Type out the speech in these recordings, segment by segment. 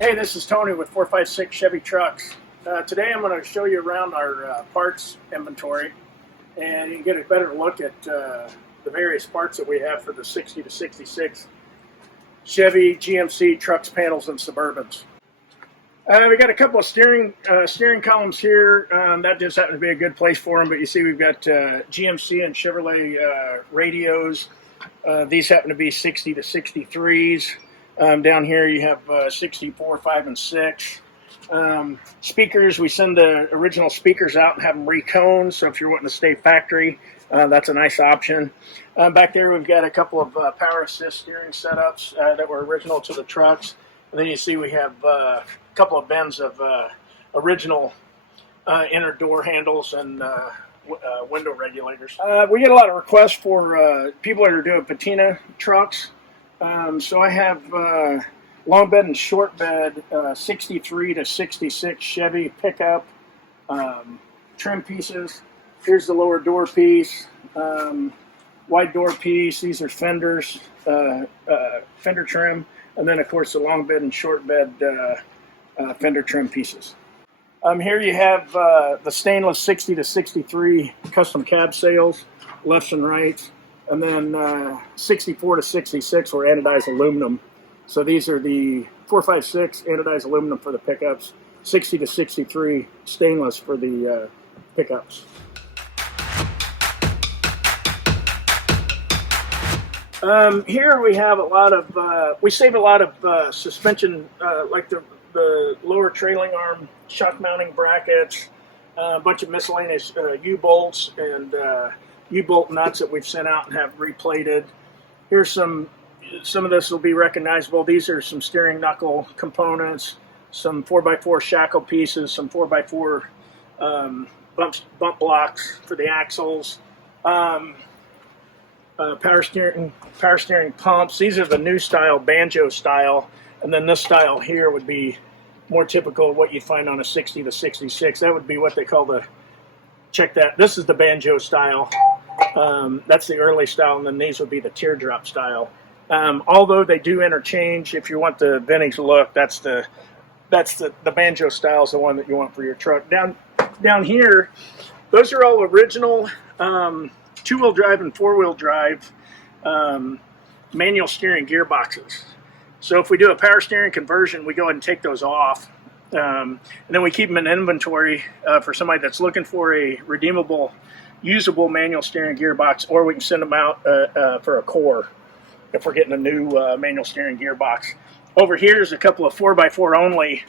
Hey, this is Tony with 456 Chevy Trucks. Today I'm going to show you around our parts inventory, and you can get a better look at the various parts that we have for the 60 to 66 Chevy, GMC Trucks, Panels, and Suburbans. We got a couple of steering columns here. That just happened to be a good place for them, but you see we've got GMC and Chevrolet radios. These happen to be 60 to 63s. Down here you have 64, 5, and 6. Speakers, we send the original speakers out and have them reconed, so if you're wanting to stay factory, that's a nice option. Back there we've got a couple of power assist steering setups that were original to the trucks. And then you see we have a couple of bins of original inner door handles and window regulators. We get a lot of requests for people that are doing patina trucks. So I have long bed and short bed 63 to 66 Chevy pickup trim pieces. Here's the lower door piece, wide door piece. These are fenders, fender trim, and then of course the long bed and short bed fender trim pieces. Here you have the stainless 60 to 63 custom cab sails, lefts and rights. And then 64 to 66 were anodized aluminum. So these are the 456 anodized aluminum for the pickups, 60 to 63 stainless for the pickups. Here we have a lot of, we save a lot of suspension, like the lower trailing arm shock mounting brackets, a bunch of miscellaneous U-bolts and U-bolt nuts that we've sent out and have replated. Here's some of this will be recognizable. These are some steering knuckle components, some 4x4 shackle pieces, some 4x4 bump blocks for the axles, power steering pumps. These are the new style, banjo style, and then this style here would be more typical of what you'd find on a 60 to 66. That would be what they call the, check that, this is the banjo style. That's the early style, and then these would be the teardrop style. Although they do interchange, if you want the vintage look, that's the banjo style is the one that you want for your truck. Down here, those are all original two-wheel drive and four-wheel drive manual steering gearboxes. So if we do a power steering conversion, we go ahead and take those off. And then we keep them in inventory for somebody that's looking for a redeemable, usable manual steering gearbox, or we can send them out for a core if we're getting a new manual steering gearbox. Over here is a couple of 4x4 only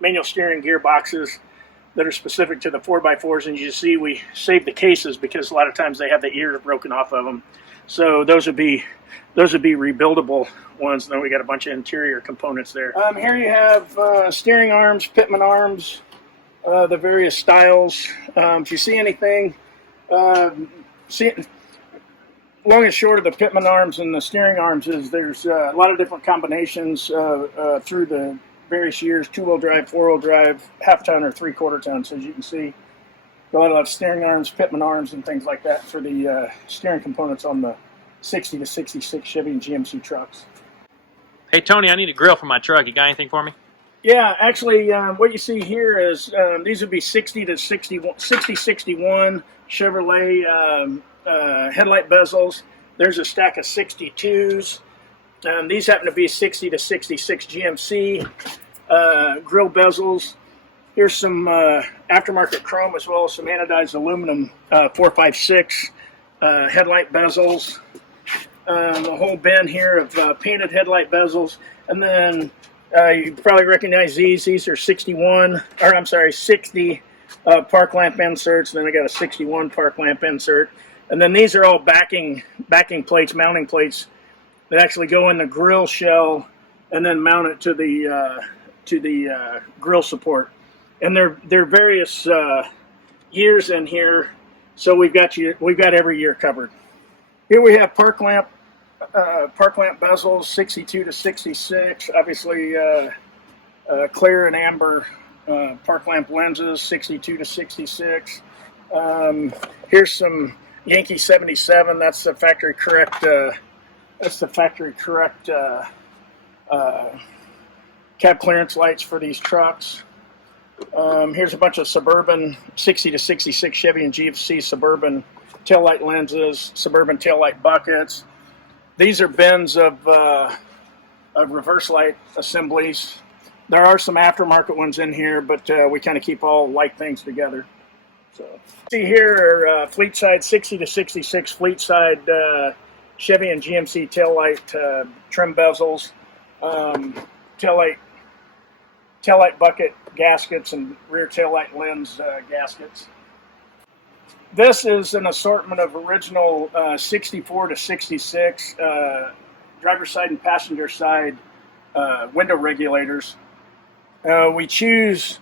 manual steering gearboxes that are specific to the 4x4s, and you see we save the cases because a lot of times they have the ear broken off of them. So those would be rebuildable ones. And then we got a bunch of interior components there. Here you have steering arms, pitman arms, the various styles. If you see anything, long and short of the pitman arms and the steering arms is there's a lot of different combinations through the various years, two-wheel drive, four-wheel drive, half-ton or three-quarter ton. So as you can see, a lot of steering arms, pitman arms, and things like that for the steering components on the 60 to 66 Chevy and GMC trucks. Hey Tony, I need a grill for my truck. You got anything for me? Yeah, actually, what you see here is these would be 60 to 61 Chevrolet headlight bezels. There's a stack of 62s. These happen to be 60 to 66 GMC grill bezels. Here's some aftermarket chrome as well as some anodized aluminum 456 headlight bezels. A whole bin here of painted headlight bezels, and then you probably recognize these. These are 60 park lamp inserts. Then I got a 61 park lamp insert, and then these are all backing plates, mounting plates that actually go in the grill shell and then mount it to the grill support. And they're various years in here, so we've got every year covered. Here we have park lamp bezels, 62 to 66. Obviously, clear and amber park lamp lenses, 62 to 66. Here's some Yankee 77. That's the factory correct cab clearance lights for these trucks. Here's a bunch of Suburban 60 to 66 Chevy and GMC Suburban taillight lenses, Suburban taillight buckets. These are bins of reverse light assemblies. There are some aftermarket ones in here, but we kind of keep all light things together. So, see here are fleet side 60 to 66 fleet side Chevy and GMC taillight trim bezels, taillight bucket gaskets, and rear taillight lens gaskets. This is an assortment of original 64 to 66 driver's side and passenger side window regulators. We choose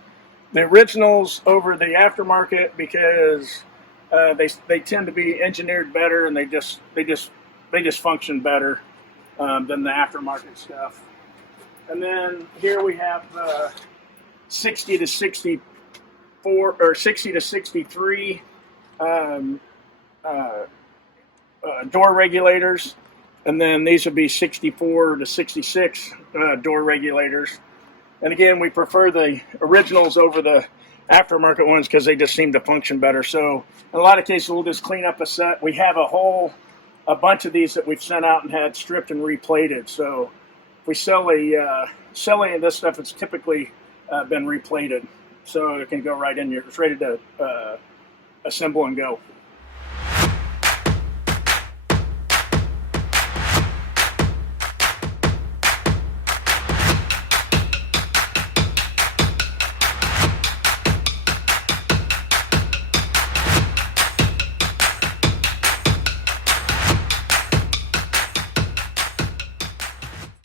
the originals over the aftermarket because they tend to be engineered better, and they just function better than the aftermarket stuff. And then here we have 60 to 64 or 60 to 63 door regulators, and then these would be 64 to 66 door regulators. And again, we prefer the originals over the aftermarket ones because they just seem to function better. So in a lot of cases, we'll just clean up a set. We have a bunch of these that we've sent out and had stripped and replated. So if we sell any of this stuff, it's typically been replated, so it can go right in here. It's ready to assemble and go.